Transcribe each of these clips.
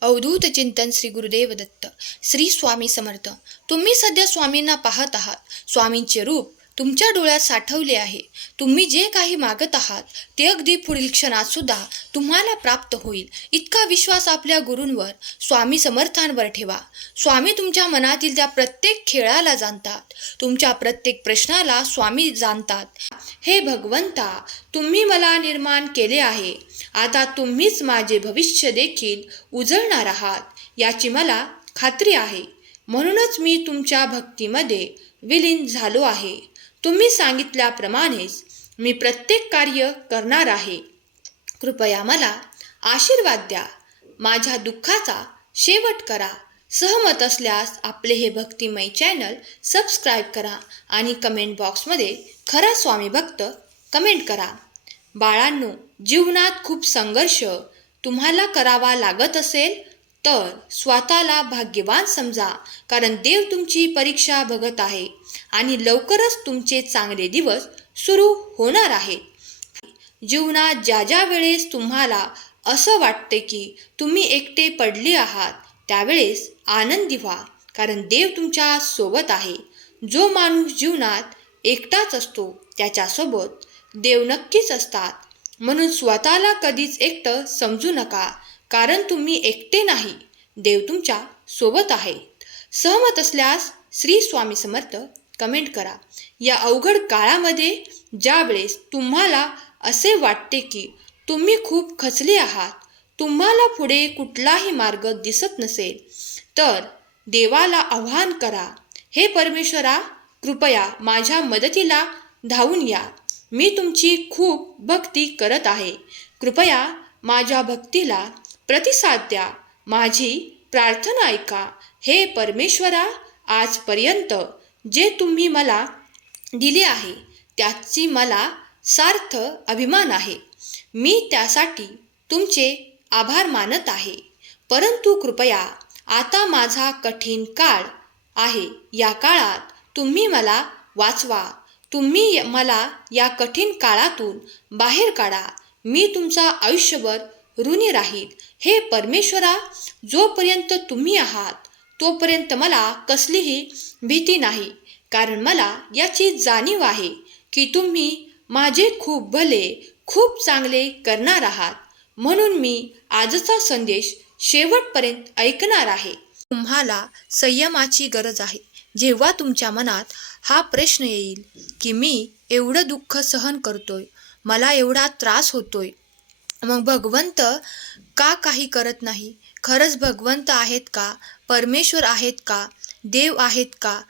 अवधूत चिंतन श्री गुरुदेव दत्त श्री स्वामी समर्थ. तुम्ही सध्या स्वामींना पाहत आहात. स्वामींचे रूप तुमच्या डोळ्यात साठवले आहे. तुम्ही जे काही मागत आहात ते अगदी पुढील क्षणात सुद्धा तुम्हाला प्राप्त होईल. इतका विश्वास आपल्या गुरूंवर स्वामी समर्थांवर ठेवा. स्वामी तुमच्या मनातील त्या प्रत्येक खेळाला जाणतात. तुमच्या प्रत्येक प्रश्नाला स्वामी जाणतात. हे भगवंता तुम्ही मला निर्माण केले आहे. आता तुम्हीच माझे भविष्य देखील उजळणार आहात याची मला खात्री आहे. म्हणूनच मी तुमच्या भक्तीमध्ये विलीन झालो आहे. तुम्ही सांगितल्याप्रमाणेच मी प्रत्येक कार्य करणार आहे. कृपया मला आशीर्वाद द्या. माझ्या दुःखाचा शेवट करा. सहमत असल्यास आपले हे भक्तिमय चॅनल सबस्क्राईब करा आणि कमेंट बॉक्समध्ये खरा स्वामी भक्त कमेंट करा. बाळांनो जीवनात खूप संघर्ष तुम्हाला करावा लागत असेल तर स्वतःला भाग्यवान समजा कारण देव तुमची परीक्षा बघत आहे आणि लवकरच तुमचे चांगले दिवस सुरू होणार आहेत जीवनात ज्या ज्या वेळेस तुम्हाला असं वाटते की तुम्ही एकटे पडले आहात त्यावेळेस आनंदी व्हा कारण देव तुमच्यासोबत आहे. जो माणूस जीवनात एकटाच असतो त्याच्यासोबत देव नक्कीच असतात. म्हणून स्वतःला कधीच एकटं समजू नका. कारण तुम्ही एकटे नाही. देव तुमच्यासोबत आहे. सहमत असल्यास श्री स्वामी समर्थ कमेंट करा. या अवघड काळामध्ये ज्यावेळेस तुम्हाला असे वाटते की तुम्ही खूप खचले आहात तुम्हाला पुढे कुठलाही मार्ग दिसत नसेल तर देवाला आव्हान करा. हे परमेश्वरा कृपया माझ्या मदतीला धावून या. मी तुमची खूप भक्ती करत आहे. कृपया माझ्या भक्तीला प्रतिसाद द्या माझी प्रार्थना ऐका. हे परमेश्वरा आजपर्यंत जे तुम्ही मला दिले आहे त्याची मला सार्थ अभिमान आहे. मी त्यासाठी तुमचे आभार मानत आहे. परंतु कृपया आता माझा कठीण काळ आहे. या काळात तुम्ही मला वाचवा. तुम्ही मला या कठीण काळातून बाहेर काढा. मी तुमचा आयुष्यभर ऋणी राहील हे परमेश्वरा जोपर्यंत तुम्ही आहात तोपर्यंत मला कसलीही भीती नाही. कारण मला याची जाणीव आहे की तुम्ही माझे खूप भले खूप चांगले करणार आहात. म्हणून मी आजचा संदेश शेवटपर्यंत ऐकणार आहे. तुम्हाला संयमाची गरज आहे. जेव्हा तुमच्या मनात हा प्रश्न येईल की मी एवढं दुःख सहन करतोय मला एवढा त्रास होतोय मग भगवंत का काही करत नाही? खरंच भगवंत आहेत का? परमेश्वर आहेत का? देव आहेत का?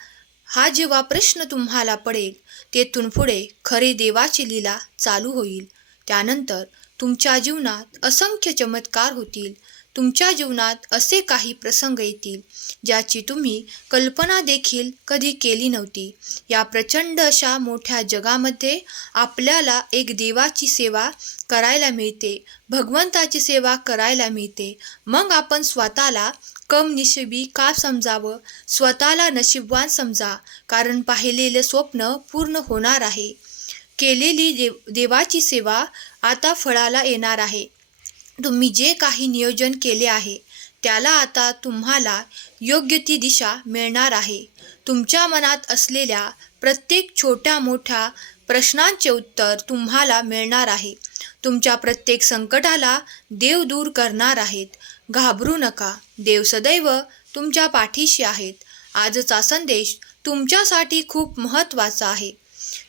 हा जेव्हा प्रश्न तुम्हाला पडेल तेथून पुढे खरी देवाची लीला चालू होईल. त्यानंतर तुमच्या जीवनात असंख्य चमत्कार होतील. तुमच्या जीवनात असे काही प्रसंग येतील ज्याची तुम्ही कल्पना देखील कधी केली नव्हती. या प्रचंड अशा मोठ्या जगामध्ये आपल्याला एक देवाची सेवा करायला मिळते भगवंताची सेवा करायला मिळते. मग आपण स्वतःला कम निशिबी का समजावं? स्वतःला नशीबवान समजा कारण पाहिलेलं स्वप्न पूर्ण होणार आहे. केलेली देव देवाची सेवा आता फळाला येणार आहे. तुम्ही जे काही नियोजन केले आहे त्याला आता तुम्हाला योग्य ती दिशा मिळणार आहे. तुमच्या मनात असलेल्या प्रत्येक छोट्या मोठ्या प्रश्नांचे उत्तर तुम्हाला मिळणार आहे. तुमच्या प्रत्येक संकटाला देव दूर करणार आहेत. घाबरू नका. देव सदैव तुमच्या पाठीशी आहेत. आजचा संदेश तुमच्यासाठी खूप महत्त्वाचा आहे.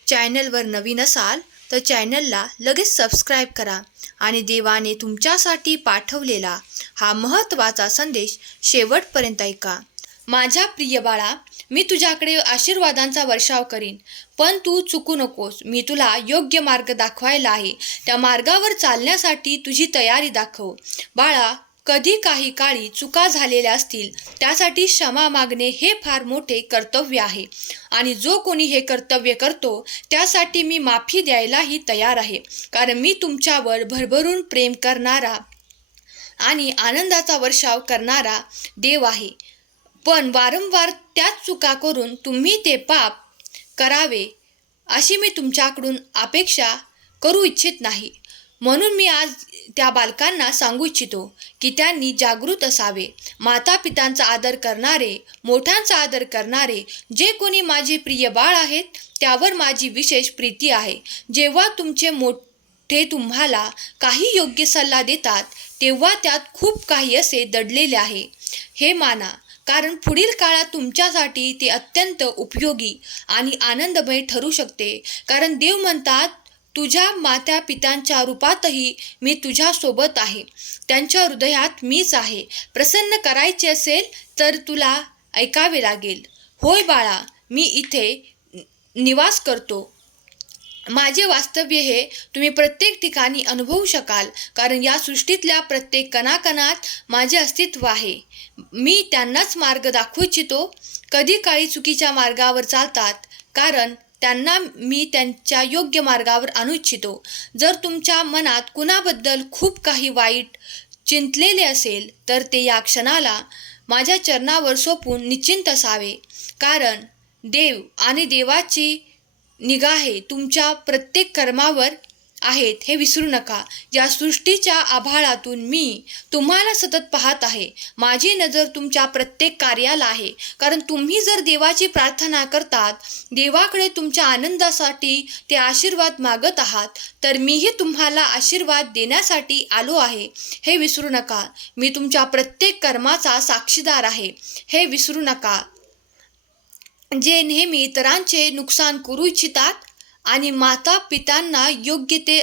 चॅनलवर नवीन असाल तर चॅनलला लगेच सबस्क्राईब करा आणि देवाने तुमच्यासाठी पाठवलेला हा महत्त्वाचा संदेश शेवटपर्यंत ऐका. माझ्या प्रिय बाळा मी तुझ्याकडे आशीर्वादांचा वर्षाव करीन पण तू चुकू नकोस. मी तुला योग्य मार्ग दाखवायला आहे. त्या मार्गावर चालण्यासाठी तुझी तयारी दाखव. बाळा कधी काही काळी चुका झालेल्या असतील त्यासाठी क्षमा मागणे हे फार मोठे कर्तव्य आहे. आणि जो कोणी हे कर्तव्य करतो त्यासाठी मी माफी द्यायलाही तयार आहे. कारण मी तुमच्यावर भरभरून प्रेम करणारा आणि आनंदाचा वर्षाव करणारा देव आहे. पण वारंवार त्याच चुका करून तुम्ही ते पाप करावे अशी मी तुमच्याकडून अपेक्षा करू इच्छित नाही. म्हणून मी आज त्या बालकांना सांगू इच्छितो की त्यांनी जागृत असावे. माता पितांचा आदर करणारे मोठ्यांचा आदर करणारे जे कोणी माझे प्रिय बाळ आहेत त्यावर माझी विशेष प्रीती आहे. जेव्हा तुमचे मोठे तुम्हाला काही योग्य सल्ला देतात तेव्हा त्यात खूप काही असे दडलेले आहे. हे माना कारण पुढील काळात तुमच्यासाठी ते अत्यंत उपयोगी आणि आनंदमय ठरू शकते. कारण देव म्हणतात तुझ्या माता पितांच्या रूपातही मी तुझ्यासोबत आहे. त्यांच्या हृदयात मीच आहे. प्रसन्न करायचे असेल तर तुला ऐकावे लागेल. होय बाळा मी इथे नि- निवास करतो. माझे वास्तव्य हे तुम्ही प्रत्येक ठिकाणी अनुभवू शकाल कारण या सृष्टीतल्या प्रत्येक कणाकणात माझे अस्तित्व आहे. मी त्यांनाच मार्ग दाखवू इच्छितो. कधी काळी चुकीच्या मार्गावर चालतात कारण त्यांना मी त्यांच्या योग्य मार्गावर आणू इच्छितो. जर तुमच्या मनात कुणाबद्दल खूप काही वाईट चिंतलेले असेल तर ते या क्षणाला माझ्या चरणावर सोपून निश्चिंत असावे. कारण देव आणि देवाची निगाहे तुमच्या प्रत्येक कर्मावर आहेत हे विसरू नका. या सृष्टीच्या आभाळातून मी तुम्हाला सतत पाहत आहे. माझी नजर तुमच्या प्रत्येक कार्याला आहे. कारण तुम्ही जर देवाची प्रार्थना करतात देवाकडे तुमच्या आनंदासाठी ते आशीर्वाद मागत आहात तर मीही तुम्हाला आशीर्वाद देण्यासाठी आलो आहे. हे विसरू नका. मी तुमच्या प्रत्येक कर्माचा साक्षीदार आहे. हे विसरू नका. जे नेहमी इतरांचे नुकसान करू इच्छितात आणि माता पितांना योग्य ते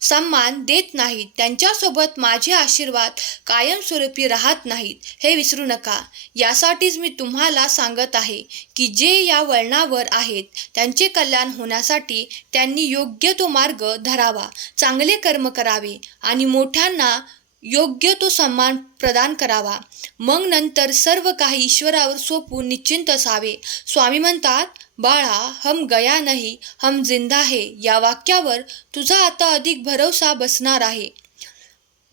सन्मान देत नाहीत. त्यांच्यासोबत माझे आशीर्वाद कायमस्वरूपी राहत नाहीत. हे विसरू नका. यासाठीच मी तुम्हाला सांगत आहे की जे या वळणावर आहेत त्यांचे कल्याण होण्यासाठी त्यांनी योग्य तो मार्ग धरावा चांगले कर्म करावे आणि मोठ्यांना योग्य तो सन्मान प्रदान करावा. मग नंतर सर्व काही ईश्वरावर सोपून निश्चिंत असावे. स्वामी म्हणतात बाळा हम गया नाही हम जिंदा है. या वाक्यावर तुझा आता अधिक भरवसा बसणार आहे.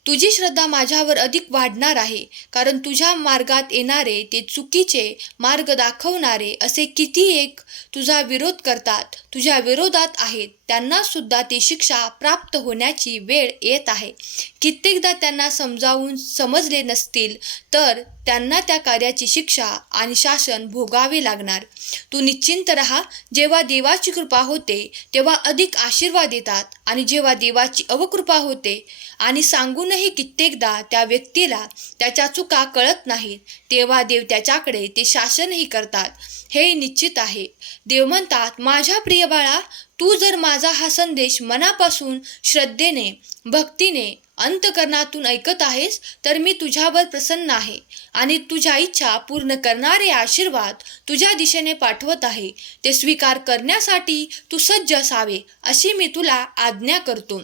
तुझी श्रद्धा माझ्यावर अधिक वाढणार आहे कारण तुझ्या मार्गात येणारे ते चुकीचे मार्ग दाखवणारे असे किती एक तुझा विरोध करतात तुझ्या विरोधात आहेत. त्यांना सुद्धा ती शिक्षा प्राप्त होण्याची वेळ येत आहे. कित्येकदा त्यांना समजावून समजले नसतील तर त्यांना त्या कार्याची शिक्षा आणि शासन भोगावे लागणार. तू निश्चिंत राहा जेव्हा देवाची कृपा होते तेव्हा अधिक आशीर्वाद येतात आणि जेव्हा देवाची अवकृपा होते आणि सांगूनही कित्येकदा त्या व्यक्तीला त्याच्या चुका कळत नाहीत तेव्हा देव त्याच्याकडे ते शासनही करतात. हे निश्चित आहे. देव म्हणतात माझ्या प्रिय बाळा तू जर माझा हा संदेश मनापासून श्रद्धेने भक्तीने अंतकरणातून ऐकत आहेस तर मी तुझ्यावर प्रसन्न आहे आणि तुझ्या इच्छा पूर्ण करणारे आशीर्वाद तुझ्या दिशेने पाठवत आहे. ते स्वीकार करण्यासाठी तू सज्ज असावे अशी मी तुला आज्ञा करतो.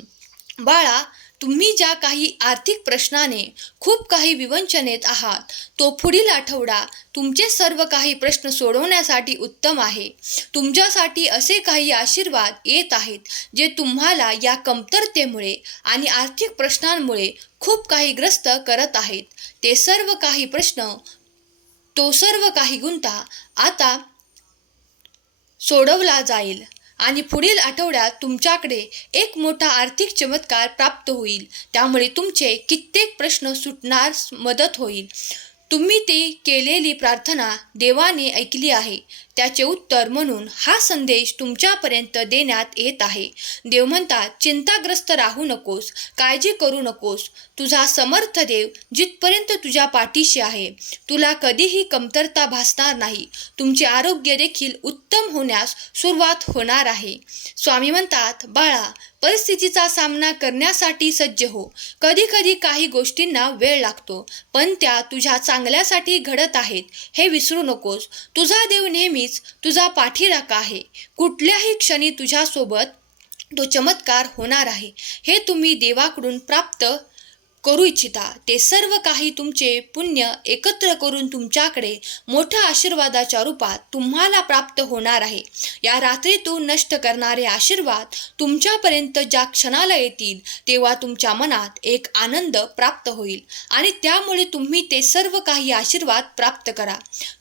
बाळा तुम्ही ज्या काही आर्थिक प्रश्नाने खूप काही विवंचनेत आहात तो पुढील आठवडा तुमचे सर्व काही प्रश्न सोडवण्यासाठी उत्तम आहे. तुमच्यासाठी असे काही आशीर्वाद येत आहेत जे तुम्हाला या कमतरतेमुळे आणि आर्थिक प्रश्नांमुळे खूप काही ग्रस्त करत आहेत. ते सर्व काही प्रश्न तो सर्व काही गुंता आता सोडवला जाईल. आणि पुढील आठवड्यात तुमच्याकडे एक मोठा आर्थिक चमत्कार प्राप्त होईल. त्यामुळे तुमचे कित्येक प्रश्न सुटणार मदत होईल. तुम्ही ती केलेली प्रार्थना देवाने ऐकली आहे. त्याचे उत्तर म्हणून हा संदेश तुमच्यापर्यंत देण्यात येत आहे. देव म्हणतात चिंताग्रस्त राहू नकोस काळजी करू नकोस. तुझा समर्थ देव जिथपर्यंत तुझ्या पाठीशी आहे तुला कधीही कमतरता भासणार नाही. तुमचे आरोग्य देखील उत्तम होण्यास सुरुवात होणार आहे. स्वामी म्हणतात बाळा परिस्थितीचा सामना करण्यासाठी सज्ज हो. कधी कधी काही गोष्टींना वेळ लागतो पण त्या तुझ्या चांगल्यासाठी घडत आहेत. हे विसरू नकोस. तुझा देव नेहमीच तुझा पाठीराखा आहे. कुठल्याही क्षणी तुझ्यासोबत तो चमत्कार होणार आहे. हे तुम्ही देवाकडून प्राप्त करू इच्छिता. ते सर्व काही तुमचे पुण्य एकत्र करून तुमच्याकडे मोठ्या आशीर्वादाच्या रूपात तुम्हाला प्राप्त होणार आहे. या रात्रीतून नष्ट करणारे आशीर्वाद तुमच्यापर्यंत ज्या क्षणाला येतील तेव्हा तुमच्या मनात एक आनंद प्राप्त होईल. आणि त्यामुळे तुम्ही ते सर्व काही आशीर्वाद प्राप्त करा.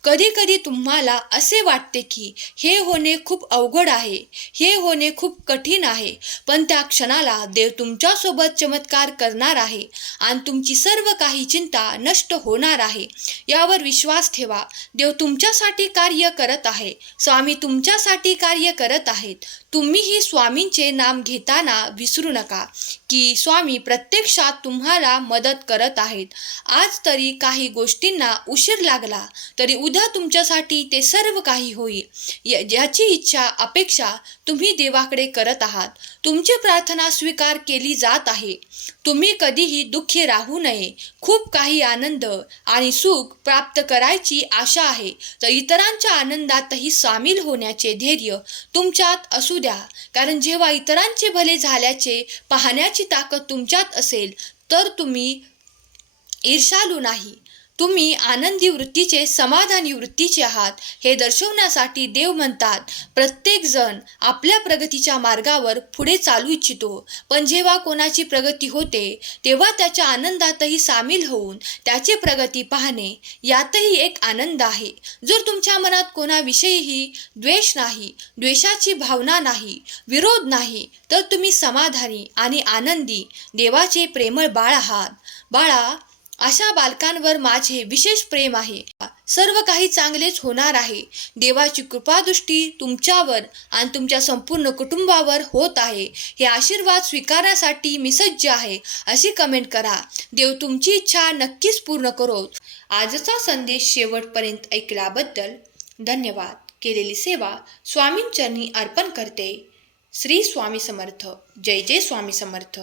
कधी कधी तुम्हाला असे वाटते की हे होणे खूप अवघड आहे हे होणे खूप कठीण आहे पण त्या क्षणाला देव तुमच्यासोबत चमत्कार करणार आहे. आणि तुमची सर्व काही चिंता नष्ट होणार आहे. यावर विश्वास ठेवा. देव तुमच्यासाठी कार्य करत आहे. स्वामी तुमच्यासाठी कार्य करत आहेत. तुम्हीही स्वामींचे नाम घेताना विसरू नका की स्वामी प्रत्यक्षात तुम्हाला मदत करत आहेत. आज तरी काही गोष्टींना उशीर लागला तरी उद्या तुमच्यासाठी ते सर्व काही होईल. य- इच्छा अपेक्षा तुम्ही देवाकडे करत आहात तुमची प्रार्थना स्वीकार केली जात आहे. तुम्ही कधीही दुःखी राहू नये खूप काही आनंद आणि सुख प्राप्त करायची आशा आहे तर इतरांच्या आनंदातही सामील होण्याचे धैर्य तुमच्यात असू द्या कारण जेव्हा इतरांचे भले झाल्याचे पाहण्याची ताकद तुमच्यात असेल तर तुम्ही ईर्षालू नाही. तुम्ही आनंदी वृत्तीचे समाधानी वृत्तीचे आहात हे दर्शवण्यासाठी देव म्हणतात प्रत्येक जण आपल्या प्रगतीच्या मार्गावर पुढे चालू इच्छितो. पण जेव्हा कोणाची प्रगती होते तेव्हा त्याच्या आनंदातही सामील होऊन त्याची प्रगती पाहणे यातही एक आनंद आहे. जर तुमच्या मनात कोणाविषयीही द्वेष नाही द्वेषाची भावना नाही विरोध नाही तर तुम्ही समाधानी आणि आनंदी देवाचे प्रेमळ बाळ आहात. बाळा अशा बालकांवर माझे विशेष प्रेम आहे. सर्व काही चांगलेच होणार आहे. देवाची कृपादृष्टी तुमच्यावर आणि तुमच्या संपूर्ण कुटुंबावर होत आहे. हे आशीर्वाद स्वीकारण्यासाठी मी सज्ज आहे अशी कमेंट करा. देव तुमची इच्छा नक्कीच पूर्ण करो. आजचा संदेश शेवटपर्यंत ऐकल्याबद्दल धन्यवाद. केलेली सेवा स्वामींचरणी अर्पण करते. श्री स्वामी समर्थ. जय जय स्वामी समर्थ.